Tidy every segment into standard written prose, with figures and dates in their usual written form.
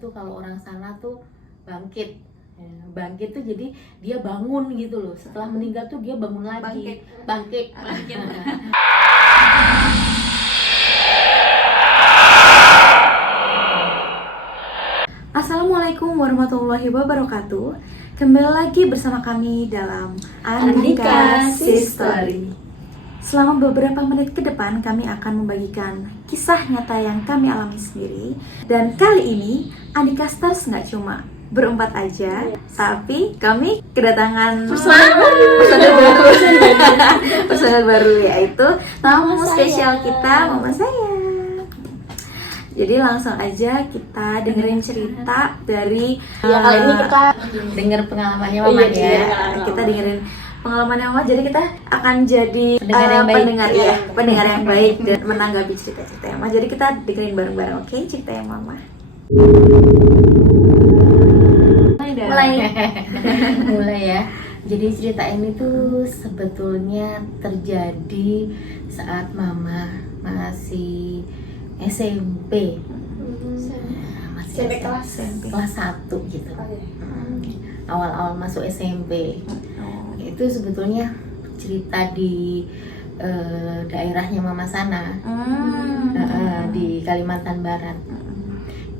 tuh kalau orang sana tuh bangkit. Bangkit tuh jadi dia bangun gitu loh. Setelah meninggal tuh dia bangun lagi. Bangkit. Assalamualaikum warahmatullahi wabarakatuh. Kembali lagi bersama kami dalam Andika Story. Selama beberapa menit ke depan kami akan membagikan kisah nyata yang kami alami sendiri. Dan kali ini Andika Stars nggak cuma berempat aja, tapi kami kedatangan personel baru yaitu tamu spesial kita, mama saya. Jadi langsung aja kita dengerin cerita dari Kali ini kita denger pengalamannya mama ya. Kita dengerin pengalamannya mama. Jadi kita akan jadi Pendengar yang baik. pendengar yang baik dan menanggapi cerita-cerita mama. Jadi kita dengerin bareng-bareng, oke? Cerita yang mama. Mulai ya. Jadi cerita ini tuh sebetulnya terjadi saat mama masih SMP. Masih SMP kelas 1 gitu. Awal-awal masuk SMP. Itu sebetulnya cerita di daerahnya mama sana. Di Kalimantan Barat.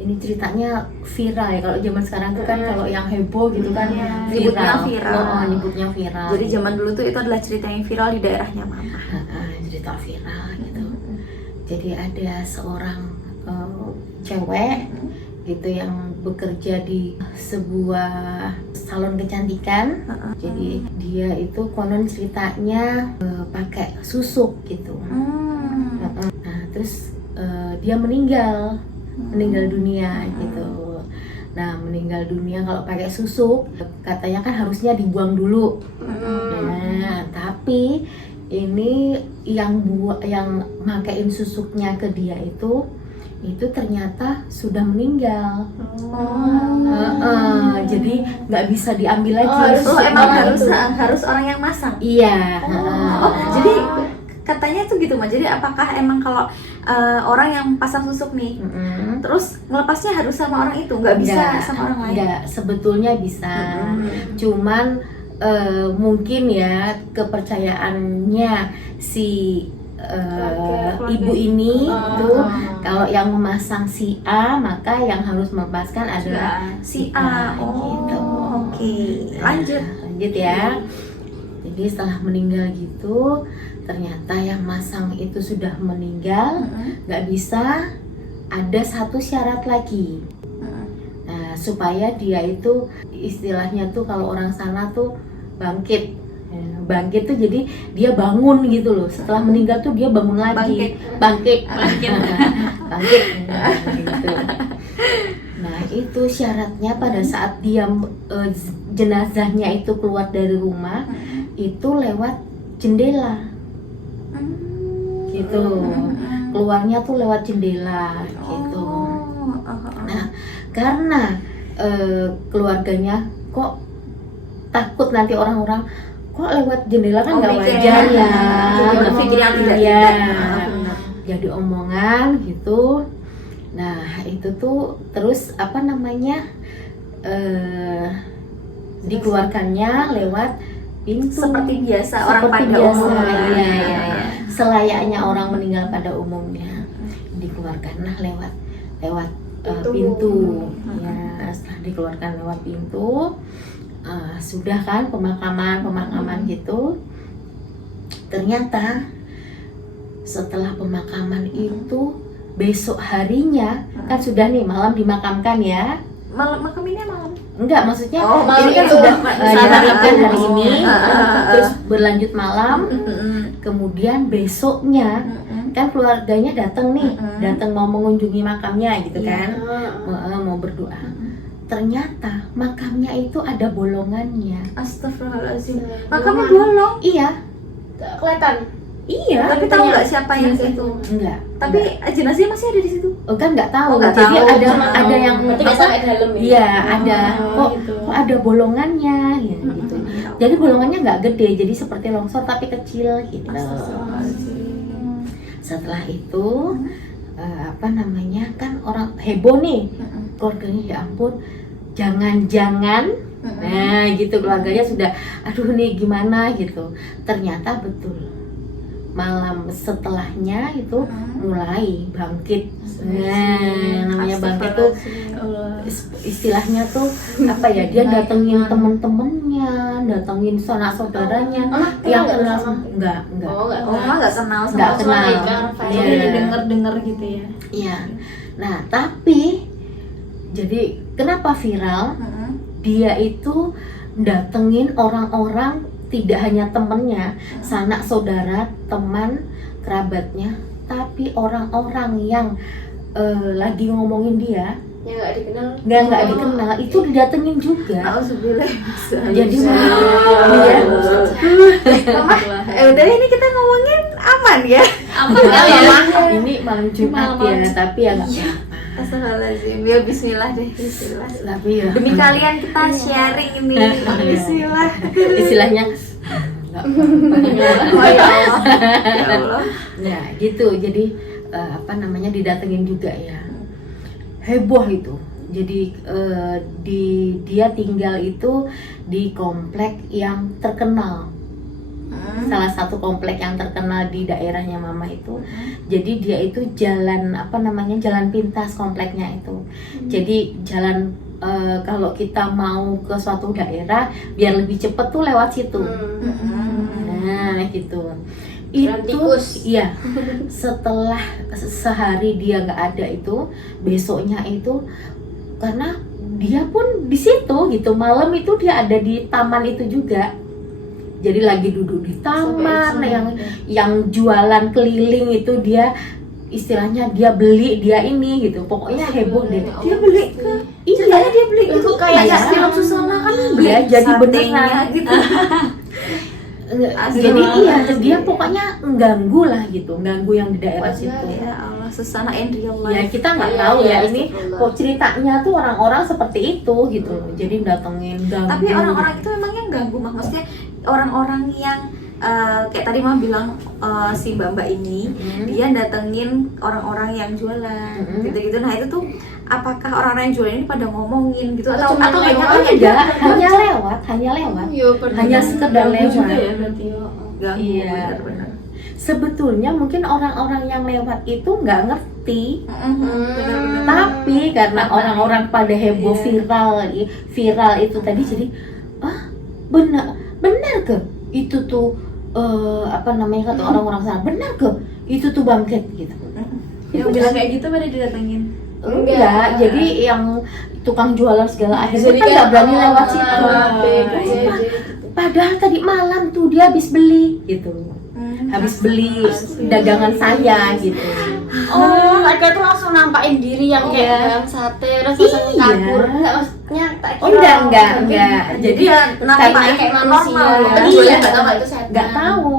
Ini ceritanya viral ya, kalau zaman sekarang tuh kan kalau yang heboh gitu kan Nyebutnya viral. Nyebutnya viral. Jadi zaman dulu tuh itu adalah cerita yang viral di daerahnya mama. Cerita viral gitu. Jadi ada seorang cewek gitu yang bekerja di sebuah salon kecantikan. Jadi dia itu konon ceritanya pakai susuk gitu. Nah terus dia meninggal dunia gitu. Nah meninggal dunia kalau pakai susuk katanya kan harusnya dibuang dulu. Nah tapi ini yang makein susuknya ke dia itu ternyata sudah meninggal. Jadi nggak bisa diambil lagi. Emang harus orang yang masang. Iya. Jadi katanya tuh gitu mah. Jadi apakah emang kalau orang yang pasang susuk nih, terus melepasnya harus sama orang itu, nggak bisa sama orang lain? Nggak, sebetulnya bisa. Cuman mungkin ya kepercayaannya si ibu ini tuh kalau yang memasang si A, maka yang harus melepaskan adalah si A. Gitu. Oke. Lanjut Ya. Jadi setelah meninggal gitu, ternyata yang masang itu sudah meninggal, nggak bisa. Ada satu syarat lagi. Nah, supaya dia itu istilahnya tuh kalau orang sana tuh bangkit. Bangkit tuh jadi dia bangun gitu loh. Setelah meninggal tuh dia bangun lagi. Bangkit. Gitu. Nah, itu syaratnya pada saat dia jenazahnya itu keluar dari rumah, itu lewat jendela. Gitu. Keluarnya tuh lewat jendela gitu. Nah, karena keluarganya kok takut nanti orang-orang kok lewat jendela kan nggak wajar ya. Jadi omongan gitu. Nah itu tuh terus dikeluarkannya lewat pintu seperti biasa orang pada umumnya. Iya. Selayaknya orang meninggal pada umumnya, dikeluarkanlah lewat pintu. Ya, setelah dikeluarkan lewat pintu, sudah kan pemakaman gitu. Ternyata setelah pemakaman itu besok harinya kan sudah nih malam dimakamkan ya. Makaminnya malam? Enggak, maksudnya ini kan sudah dimakamkan hari ini, terus berlanjut malam. Kemudian besoknya kan keluarganya datang nih, datang mau mengunjungi makamnya gitu kan, mau berdoa. Ternyata makamnya itu ada bolongannya. Astagfirullahaladzim. Makamnya bolong? Iya. Kelihatan. Iya. Tapi tahu nggak siapa yang itu? Enggak. Tapi jenazahnya masih ada di situ? Kan nggak tahu. Nggak Jadi tahu. ada yang berarti nggak sampai dalam ya? Iya, ada. Kok gitu. ada bolongannya ya, gitu. Jadi bolongannya nggak gede, jadi seperti longsor tapi kecil gitu. Setelah itu kan orang heboh nih. keluarganya ya ampun, jangan-jangan, nah gitu keluarganya sudah, aduh nih gimana gitu. Ternyata betul, malam setelahnya itu mulai bangkit. Nah, namanya bangkit tuh istilahnya tuh apa ya, dia datengin temen-temennya, datengin sanak saudaranya yang kenal. Enggak nggak kenal sama Nggak kenal. Iya. Iya. Denger gitu ya. Iya. Nah tapi jadi kenapa viral? Dia itu datengin orang-orang, tidak hanya temennya, sanak saudara, teman, kerabatnya, tapi orang-orang yang lagi ngomongin dia, yang nggak dikenal. nggak dikenal, itu didatengin juga. Alhamdulillah. Jadi dia Mama, udah ini kita ngomongin aman ya. ini malam Jumat ya, tapi ya nggak apa-apa. Astagfirullahaladzim, ya bismillah deh, bismillah. Tapi ya Demi kalian kita sharing ini. Bismillah. istilahnya nggak apa-apa. Oh ya Allah. Ya Allah. Ya gitu, jadi apa namanya, didatengin juga ya, heboh itu. Jadi dia tinggal itu di komplek yang terkenal, salah satu komplek yang terkenal di daerahnya Mama itu. Jadi dia itu jalan apa namanya, jalan pintas kompleknya itu. Jadi jalan kalau kita mau ke suatu daerah biar lebih cepet tuh lewat situ. Nah gitu. Jalan Itu tikus. iya, setelah sehari dia nggak ada itu, besoknya itu karena dia pun di situ gitu, malam itu dia ada di taman itu juga. Jadi lagi duduk di taman, yang jualan keliling itu dia istilahnya dia beli, dia ini gitu, pokoknya heboh deh. Dia beli ke Iya, dia beli Itu ke kayak Iya. film Susana kan beli Iya, jadi satenya beneran. gitu. Jadi iya, dia pokoknya mengganggu lah gitu, mengganggu yang di daerah situ. Ya Allah, Susana in real Ya life. kita nggak Iya, tahu iya, ya ini astagfirullah. kok ceritanya tuh orang-orang seperti itu gitu. Jadi datengin ganggu. Tapi orang-orang itu memangnya ganggu mah, maksudnya orang-orang yang kayak tadi Mama bilang si mbak-mbak ini dia datengin orang-orang yang jualan gitu-gitu. Nah itu tuh apakah orang-orang yang jualan ini pada ngomongin gitu Atau atau cuma banyak lewat aja enggak, hanya lewat. Hanya sekedar lewat. juga ya berarti. ganggu. Iya. Benar-benar. Sebetulnya mungkin orang-orang yang lewat itu nggak ngerti, Benar-benar. tapi karena orang-orang pada heboh Iya. viral itu tadi, jadi benar ke itu tuh apa namanya, kata orang-orang sana, benar ke itu tuh bangkit gitu. Yang bilang kayak gitu pada didatengin. Enggak, jadi yang tukang jualan segala akhirnya Jadi kan nggak berani lewat situ. gitu. Padahal tadi malam tuh dia habis beli gitu, habis beli dagangan saya gitu. Oh, mereka tuh langsung nampakin diri yang kayak yang sate, terus langsung Iya. kabur. Enggak, maksudnya tak Oh kira. enggak. Jadi nampaknya Kayak kayak manusia. normal ya. Kan Iya. jualnya nggak tahu kalau itu setan. nggak tahu.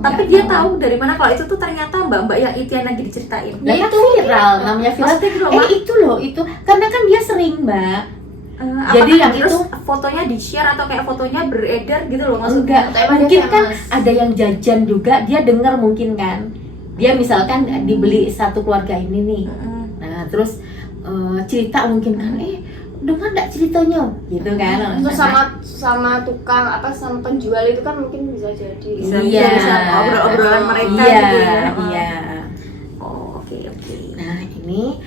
Tapi dia tahu dari mana kalau itu tuh ternyata mbak-mbak yang itu yang lagi diceritain. Nah, itu viral, namanya viral. Maksudnya gitu, Mak? Itu loh, itu karena kan dia sering, Mbak. Jadi yang yang terus itu- fotonya di share atau kayak fotonya beredar gitu loh maksudnya. Enggak, Atau emang mungkin dia kan famous? ada yang jajan juga, dia dengar mungkin kan. Dia misalkan dibeli satu keluarga ini nih. Nah, terus cerita mungkin kan, dengar enggak ceritanya? Gitu kan. Terus sama tukang apa, sama penjual itu kan mungkin bisa jadi. Iya. bisa obrol-obrolan mereka Iya, gitu ya. iya. Oh, oke. Nah, ini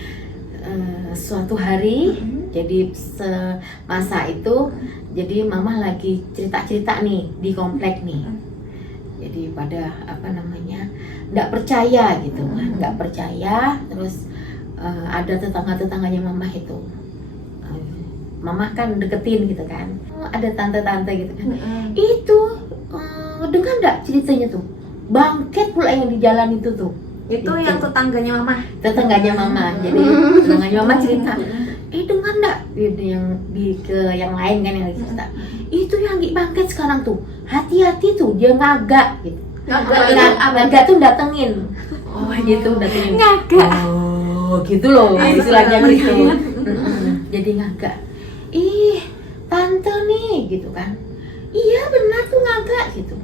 suatu hari, jadi semasa itu, jadi Mama lagi cerita-cerita nih di komplek nih. Jadi pada apa namanya, nggak percaya gitu kan, nggak percaya. Terus ada tetangga-tetangganya Mama itu, Mama kan deketin gitu kan, ada tante-tante gitu kan, itu dengar nggak ceritanya tuh, bangkit pula yang di jalan itu tuh. Itu Gitu. yang tetangganya Mama. Tetangganya Mama, jadi tetangganya Mama cerita, dengar nggak gitu, yang ke yang lain kan yang lagi cerita, itu yang bangkit sekarang tuh, hati-hati tuh dia ngagak gitu. Ngagak tuh datengin, gitu datengin. Ngagak. Oh gitu loh istilahnya gitu. Jadi ngagak, tante nih gitu kan, iya benar tuh ngagak gitu.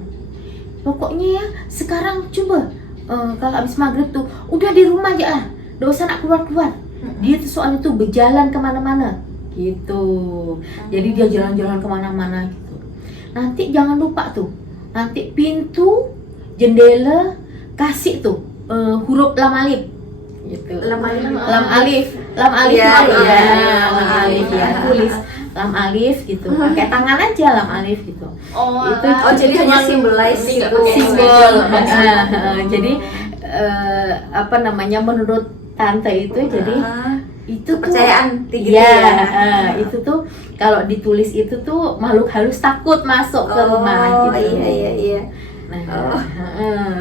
Pokoknya ya sekarang coba kalau habis maghrib tuh udah di rumah aja lah, gak usah nak keluar-keluar. Dia tuh soalnya tuh berjalan kemana-mana gitu. Jadi dia jalan-jalan kemana-mana gitu. Nanti jangan lupa tuh, nanti pintu, jendela kasih tuh huruf lam alif gitu. Lam alif. Lam alif Iya, malu iya, ya, iya. lam alif ya, tulis lam alif gitu. Pakai tangan aja lam alif gitu. Oh, jadi hanya symbolize gitu. Simbol. Jadi apa namanya, menurut tante itu jadi itu kepercayaan tuh, tinggi ya, ya. itu tuh kalau ditulis itu tuh makhluk halus takut masuk ke rumah gitu. Iya. Nah,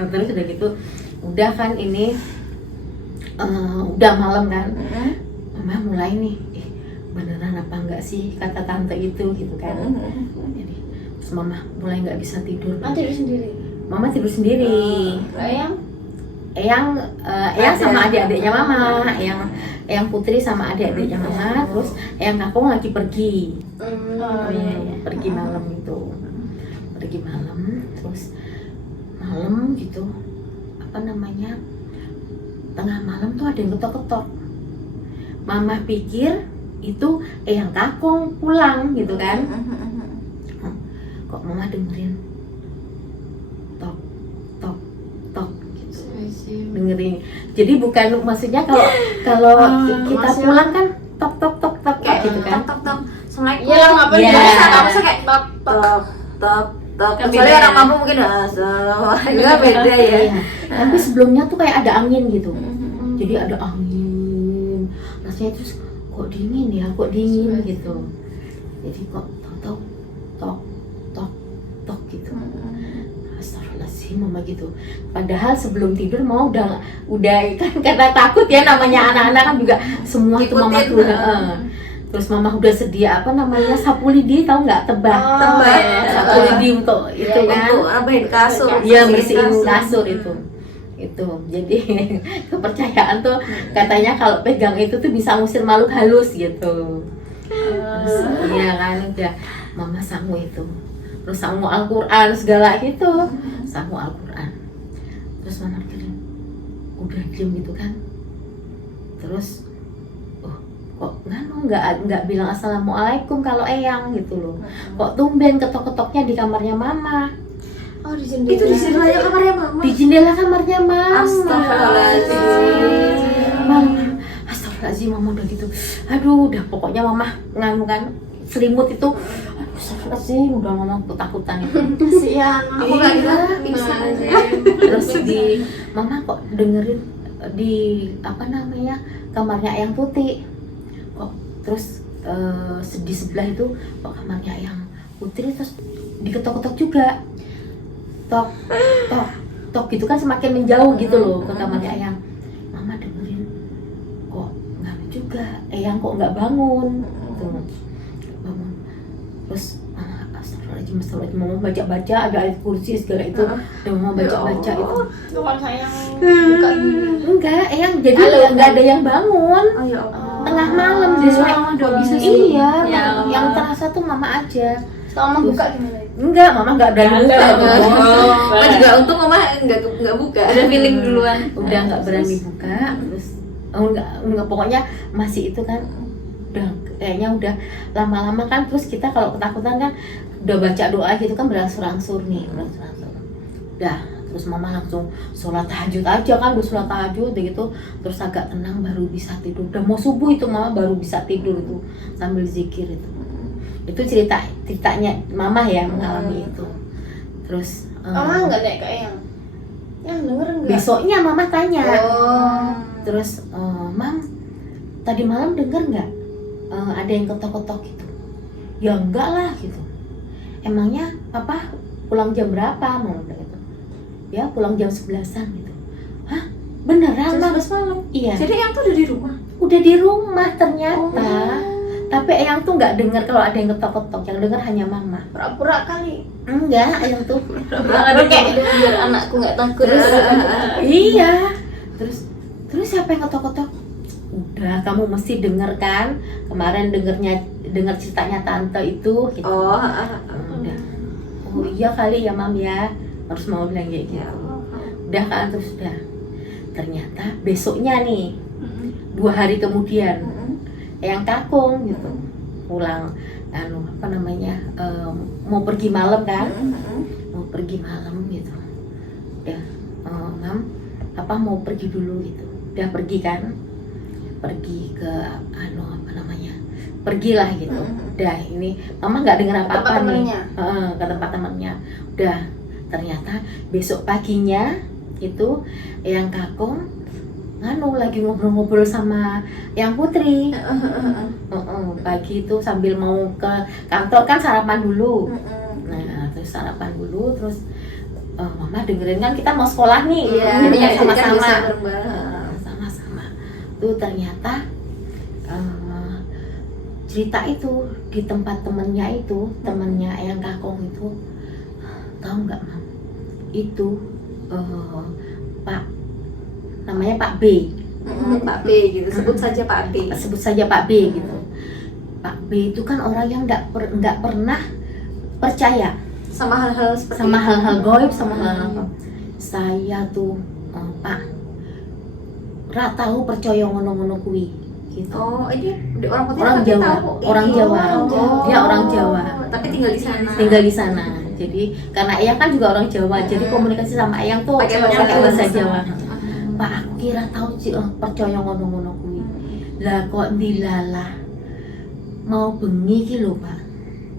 terus udah gitu, udah kan ini udah malam kan, mama mulai nih, beneran apa enggak sih kata tante itu gitu kan. Jadi terus mama mulai nggak bisa tidur. Tidur sendiri. Mama tidur sendiri. Eyang sama adik-adiknya mama, Eyang Putri sama adik-adiknya mama, terus Eyang Kakung lagi pergi. Pergi malam gitu. Pergi malam, terus malam gitu, apa namanya, tengah malam tuh ada yang ketok-ketok. Mama pikir itu Eyang Kakung pulang gitu kan. Kok mama dengerin tok tok tok gitu, dengerin. Jadi bukan maksudnya kalau kita maksudnya pulang kan tok tok tok tok Kayak gitu kan. tok. Assalamualaikum. Iya lah, ngapain Iya. biasa kamu kayak tok tok. Tok. Kan Kecuali beda. orang mampu mungkin assalamualaikum beda ya. Iya. Tapi sebelumnya tuh kayak ada angin gitu. Jadi ada angin. Rasanya terus kok dingin ya, kok dingin gitu. Jadi kok tok tok tok tok gitu. Astagfirullahaladzim mama gitu. Padahal sebelum tidur mau udah kan karena takut ya, namanya anak-anak kan juga semua itu mama tuh. Terus mama udah sedia apa namanya, sapu lidi, tahu nggak, tebak. Sapu lidi untuk itu kan. Untuk bersihin kasur. Iya, bersihin kasur itu. Jadi kepercayaan tuh katanya kalau pegang itu tuh bisa ngusir makhluk halus gitu. Terus iya kan, udah mama sangu itu. Terus sangu Al-Qur'an segala gitu. Sangu Al-Qur'an. Terus mama kirim, udah diem gitu kan. Terus kok nggak bilang assalamualaikum kalau Eyang gitu loh. Kok tumben ketok-ketoknya di kamarnya mama. Oh, di jendela. Itu di jendelanya kamarnya mama. Di jendela kamarnya mama. Astagfirullahaladzim. Astagfirullahaladzim, mama udah gitu. Aduh, udah pokoknya mama nganu kan, selimut itu. Astagfirullahaladzim, udah mama ketakutan itu. Kasihan. Aku nggak pingsan. Terus mama kok dengerin di apa namanya, kamarnya Eyang Putih. Kok terus di sebelah itu kok kamarnya Eyang Putri, terus diketok-ketok juga. Tok tok gitu kan, semakin menjauh gitu loh ke kamarnya Eyang. Mama dengerin kok nggak juga, Eyang kok nggak bangun gitu. Bangun. Terus astagfirullahaladzim, mama baca-baca ada ayat kursi segala itu, dan mama baca-baca itu. Itu kalau sayang buka Enggak, Eyang jadi nggak ada yang bangun. Oh ya Allah. Tengah malam Jadi jadi mama udah bisa sih. iya, Ya yang Allah. terasa tuh mama aja. Selama buka gimana? Enggak, mama nggak berani buka. Mama juga untung mama nggak buka. Udah feeling duluan. Udah nggak berani buka, terus enggak, pokoknya masih itu kan, udah kayaknya udah lama-lama kan. Terus kita kalau ketakutan kan udah baca doa gitu kan, berangsur-angsur nih, berangsur-angsur. Udah, terus mama langsung sholat tahajud aja kan, udah sholat tahajud gitu, terus agak tenang baru bisa tidur. Udah mau subuh itu mama baru bisa tidur itu sambil zikir itu. Itu ceritanya mama ya mengalami itu. Terus Mama enggak naik ke yang denger enggak? besoknya mama tanya. Oh. Terus mam, tadi malam denger nggak ada yang ketok-ketok gitu? Ya enggak lah gitu. Emangnya papa pulang jam berapa? Mau gitu. Ya pulang jam 11-an gitu. Hah? Beneran Jam mam? 11 malam. Iya. Jadi yang tuh udah di rumah. Udah di rumah ternyata. Tapi Eyang tuh nggak dengar kalau ada yang ketok-ketok. Yang dengar hanya mama. Pura-pura kali. Enggak, Eyang tuh. Pura-pura kayak biar anakku enggak takut. Iya. Terus siapa yang ketok-ketok? Udah, kamu mesti denger kan? Kemarin dengar ceritanya tante itu gitu. Udah. Oh iya kali ya mam ya. Harus mau bilang kayak gitu. Udah kan, terus udah. Ternyata besoknya nih. 2 hari kemudian Eyang Kakung gitu pulang mau pergi malam kan, mau pergi malam gitu, udah Mam mau pergi dulu gitu, udah pergi kan, pergi ke pergilah gitu, udah ini Mama nggak dengar apa-apa nih, ke tempat temannya, udah ternyata besok paginya itu Eyang Kakung lagi ngobrol-ngobrol sama Yang Putri. Pagi itu sambil mau ke kantor kan sarapan dulu. Nah, terus sarapan dulu terus Mama dengerin kan kita mau sekolah nih. Sama-sama. Sama-sama. Tuh ternyata cerita itu di tempat temennya Eyang Kakung itu, tahu nggak Mam? Itu namanya Pak B. Pak B gitu, sebut saja Pak B. Sebut saja Pak B gitu. Pak B itu kan orang yang nggak pernah percaya sama hal-hal seperti sama hal-hal gaib, sama hal-hal saya tuh Pak ra tahu percaya ngono-ngono kuwi gitu. Oh, ini orang putih Orang tapi Jawa, tahu. orang Jawa. Dia orang Jawa. Tapi tinggal di sana. Tinggal di sana. Jadi karena Eyang kan juga orang Jawa, jadi komunikasi sama Eyang tuh Pakai bahasa bahasa Jawa. Pak aku kira tahu sih percaya ngono-ngono kuwi. Lah kok dilalah mau bengi ki lho Pak.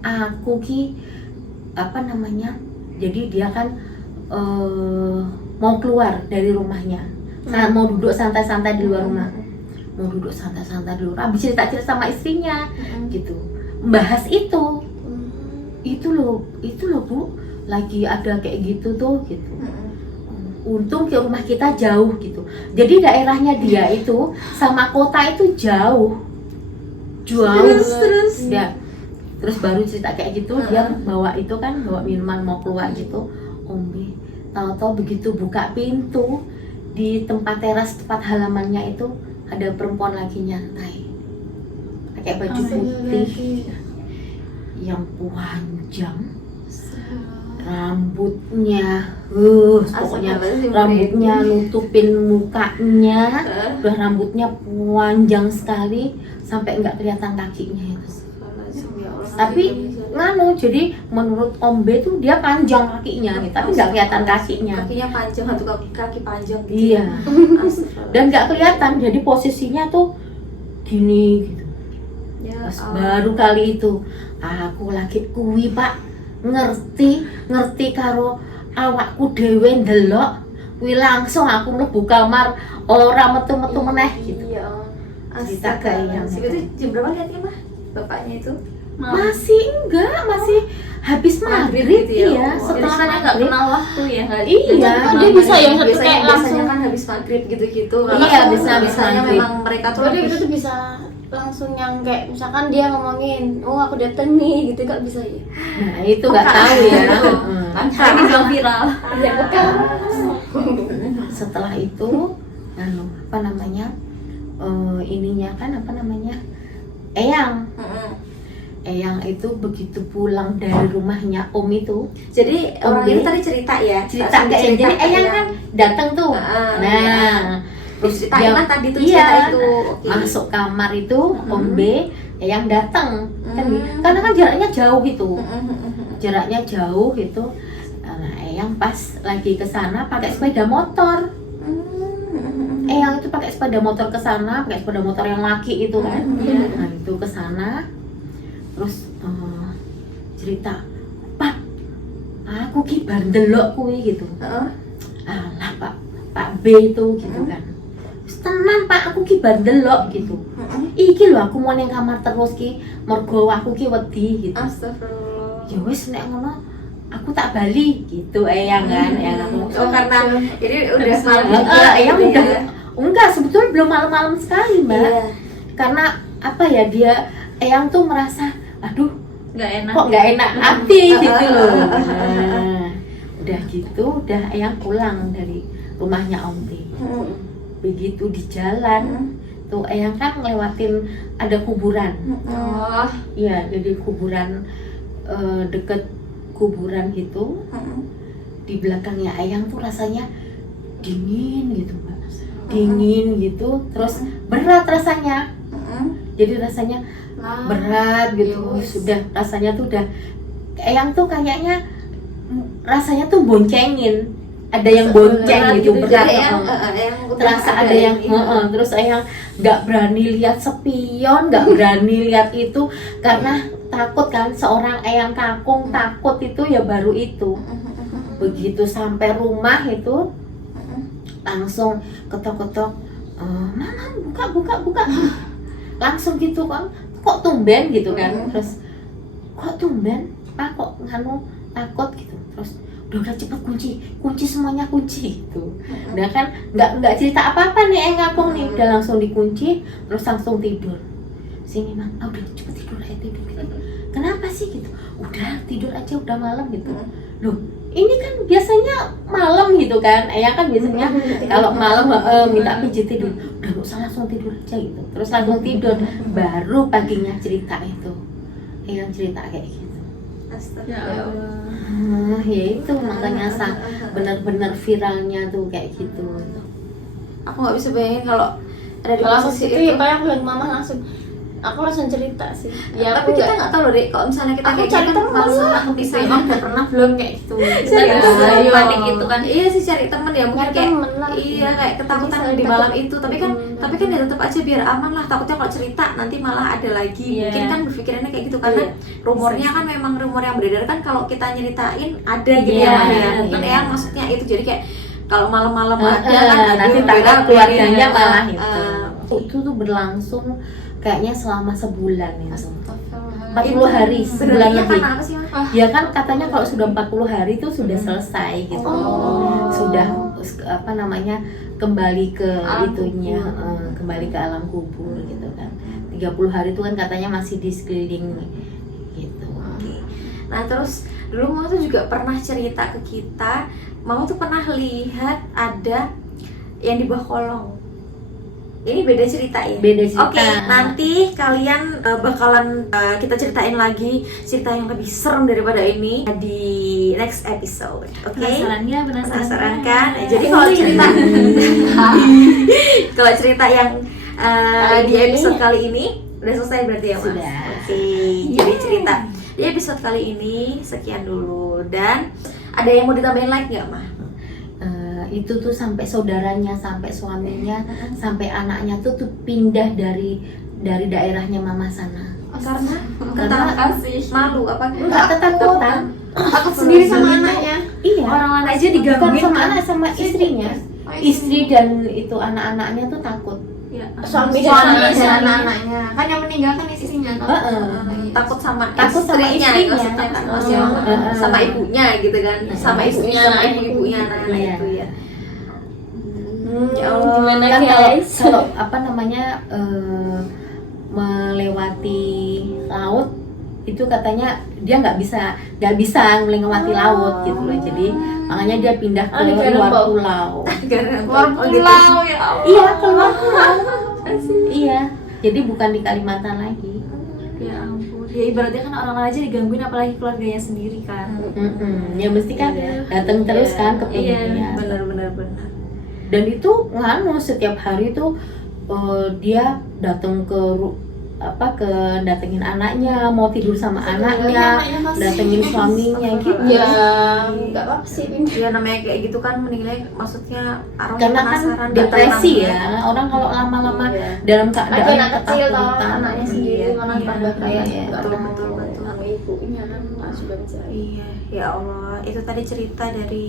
Aku ki jadi dia kan mau keluar dari rumahnya. Mau duduk santai-santai di luar rumah. Mau duduk santai-santai di luar. Habis cerita-cerita sama istrinya gitu. Membahas itu. Itu loh Bu, lagi ada kayak gitu tuh gitu. Untung ke rumah kita jauh gitu. Jadi daerahnya dia itu sama kota itu jauh. Terus. Ya. Terus baru cerita kayak gitu, dia bawa minuman mau keluar gitu, ombe. Tahu-tahu begitu buka pintu di tempat teras tempat halamannya itu ada perempuan lagi nyantai. Pakai baju putih yang panjang. Rambutnya pokoknya rambutnya nutupin mukanya, udah rambutnya panjang sekali sampai nggak kelihatan kakinya itu. Tapi jadi menurut Om B tuh dia panjang kakinya nih, tapi nggak kelihatan kakinya. Kakinya panjang, satu kaki panjang gitu. Iya. Dan nggak kelihatan, jadi posisinya tuh gini gitu. Pas baru kali itu aku lagi kuwi Pak ngerti karo awakku dhewe ndelok kuwi langsung aku mlebu kamar ora metu-metu meneh gitu. Iya. Cerita ke Eyang. Itu jam berapa lihatnya Mah? Bapaknya itu? Masih habis maghrib gitu ya. Iya, Setelah setelah nggak maghrib. kenal waktu ya nggak? Iya, dia bisa yang satu kayak biasanya langsung kan habis maghrib gitu-gitu. Iya, bisa habis Biasanya maghrib. memang mereka tuh Jadi itu tuh bisa langsung yang kayak misalkan dia ngomongin, oh aku dateng nih gitu, kok bisa ya? Nah itu nggak tahu ya. Ini belum viral. Ya bukan. Setelah itu Eyang itu begitu pulang dari rumahnya Om itu. Jadi orang ini tadi cerita ya. Cerita enggak ya? Jadi Eyang kan datang tuh. Terus dia kan tadi tuh cerita itu. Masuk kamar itu Om B, Eyang datang. Karena kan jaraknya jauh gitu. Jaraknya jauh gitu. Nah, Eyang pas lagi ke sana pakai sepeda motor. Eyang itu pakai sepeda motor ke sana, pakai sepeda motor yang laki itu kan. Nah, itu ke sana. Terus cerita, "Pak, aku ki bar ndelok kuwi gitu." Alah, Pak B itu gitu kan. Tenan Pak, aku ki bar ndelok gitu. Iki lho aku mau ning kamar terus ki, mergo aku ki wedi gitu. Astagfirullah. Ya wis nek ngono aku tak bali gitu Eyang kan. Eyang aku. Oh karena jadi udah malam Eyang udah enggak, sebetulnya belum malam-malam sekali Mbak. Iya. Karena apa ya, Eyang tuh merasa aduh Nggak enak. kok nggak enak hati gitu loh. Nah, udah gitu udah Eyang pulang dari rumahnya Om B. Begitu di jalan tuh Eyang kan ngelewatin ada kuburan. Iya, jadi kuburan deket kuburan gitu. Di belakangnya Eyang tuh rasanya dingin gitu Mbak. Dingin gitu, terus berat rasanya. Jadi rasanya Nah, berat gitu. ya wes. Sudah rasanya tuh udah Eyang tuh kayaknya rasanya tuh boncengin. Ada yang bonceng gitu, berat. Terasa ada yang terus Eyang nggak berani lihat spion, nggak berani lihat itu karena takut kan, seorang Eyang kakung takut itu ya baru itu. Begitu sampai rumah itu langsung ketok-ketok, mama buka langsung gitu kan, kok tumben gitu kan, terus kok tumben pak, kok nganu takut gitu, terus udah cepet kunci semuanya kunci gitu. Udah kan nggak cerita apa-apa nih kakung nih, udah langsung dikunci terus langsung tidur. Sini mang, udah cepet tidur gitu. Kenapa sih gitu? Udah tidur aja, udah malam gitu. Loh ini kan biasanya malam gitu kan, Eyang kan biasanya kalau malam minta pijit tidur, udah gak usah langsung tidur aja gitu, terus langsung tidur, baru paginya cerita itu, Eyang cerita kayak gitu. Ya itu makanya benar-benar viralnya tuh kayak gitu. Aku nggak bisa bayangin kalau ada di Kalau aku posisi situ ya paling aku bilang mama aku langsung cerita sih. Ya tapi aku kita nggak tahu loh deh, kalau misalnya kita Aku kayak cari gitu temen langsung lah. aku bisa Emang udah pernah belum kayak gitu? serius Ayo. panik itu kan. Iya sih, cari temen ya, mungkin Cari kayak temen lah. iya kayak ketakutan Jadi di saya malam takut. itu, tapi kan ya tetap aja biar aman lah. Takutnya kalau cerita nanti malah ada lagi. Iya. Mungkin kan berpikirannya kayak gitu karena rumornya kan memang rumor yang beredar kan kalau kita nyeritain ada gitu Iya, ya. Kan iya. ya maksudnya itu, jadi kayak kalau malam-malam ada kan nanti aduh, takut keluarganya beda. malah itu. Itu tuh berlangsung kayaknya selama sebulan itu. 40 hari, sebulan Sebenarnya lebih. karena apa sih Mas? Ya kan katanya kalau sudah 40 hari itu sudah selesai gitu. Oh. Sudah apa namanya, kembali ke Alam itunya, kubur. kembali ke alam kubur gitu kan. 30 hari itu kan katanya masih di sekeliling gitu. Nah terus dulu Mama tuh juga pernah cerita ke kita, Mama tuh pernah lihat ada yang di bawah kolong. Ini beda cerita ya? Beda cerita. Oke, nanti kalian bakalan kita ceritain lagi cerita yang lebih serem daripada ini di next episode. Oke? Penasaran kan? Nah, jadi kalau cerita kalau cerita yang di episode kali ini udah selesai berarti ya Mas? Sudah. Oke, jadi cerita di episode kali ini sekian dulu. Dan ada yang mau ditambahin like nggak Mah? Itu tuh sampai saudaranya, sampai suaminya, sampai anaknya tuh pindah dari daerahnya mama sana. Karena kasih. malu apa? Enggak, ketakutan. Takut sendiri sama anaknya. Iya. Orang lain aja Bukan digangguin sama kan? anak, sama istrinya. Istri dan itu anak-anaknya tuh takut. Ya. Suami dan dan anak-anaknya. Kan yang meninggalkan istrinya. Takut sama Takut sama istrinya. maksudnya kan, maksudnya sama ibunya gitu kan, sama ibunya, sama ibu-ibunya anak-anak Iya. itu ya. Ya Allah, gimana Kan guys? kalau apa namanya, melewati laut itu katanya dia nggak bisa melewati laut gitu loh, jadi makanya dia pindah ke di Garut, luar Mbak. pulau. Keluar pulau ya Allah. Iya, keluar pulau. Iya, jadi bukan di Kalimantan lagi. Ya ampun. Ya ibaratnya kan orang lain aja digangguin, apalagi keluarganya sendiri kan. Ya mesti kan datang terus kan ke penghuninya. Benar. Dan itu nganu setiap hari tuh dia datang ke datengin anaknya, mau tidur sama anaknya, datengin suaminya gitu. Ya, nggak apa-apa sih. Ya namanya kayak gitu kan, menilai maksudnya arwah Karena kan penasaran, depresi datang ya, orang kalau lama-lama Iya. dalam Lagi keadaan anak kecil tau, ketakutan. anaknya sendiri malah Iya, tambah kayak iya, nggak betul, mau betul. sama ibunya kan langsung bercerai. Iya, ya Allah, itu tadi cerita dari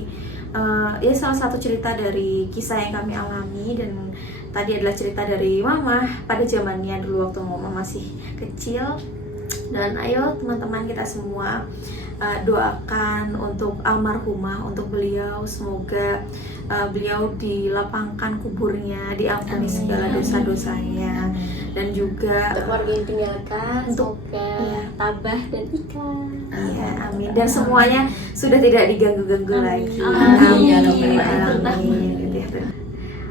ya salah satu cerita dari kisah yang kami alami, dan tadi adalah cerita dari Mama pada zamannya dulu waktu Mama masih kecil. Dan ayo teman-teman kita semua doakan untuk almarhumah, untuk beliau, semoga beliau dilapangkan kuburnya, diampuni segala dosa-dosanya, dan juga Untuk keluarga yang tinggalkan, Untuk- semoga iya. tabah dan ikhlas. iya, amin. Dan semuanya sudah tidak diganggu-ganggu lagi. Amin. Amin.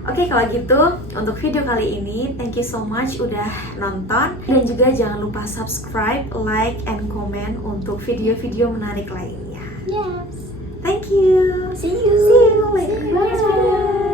Oke, kalau gitu untuk video kali ini thank you so much udah nonton, dan juga jangan lupa subscribe, like, and comment untuk video-video menarik lainnya. Yes. Thank you. See you. See you later. See you. Bye.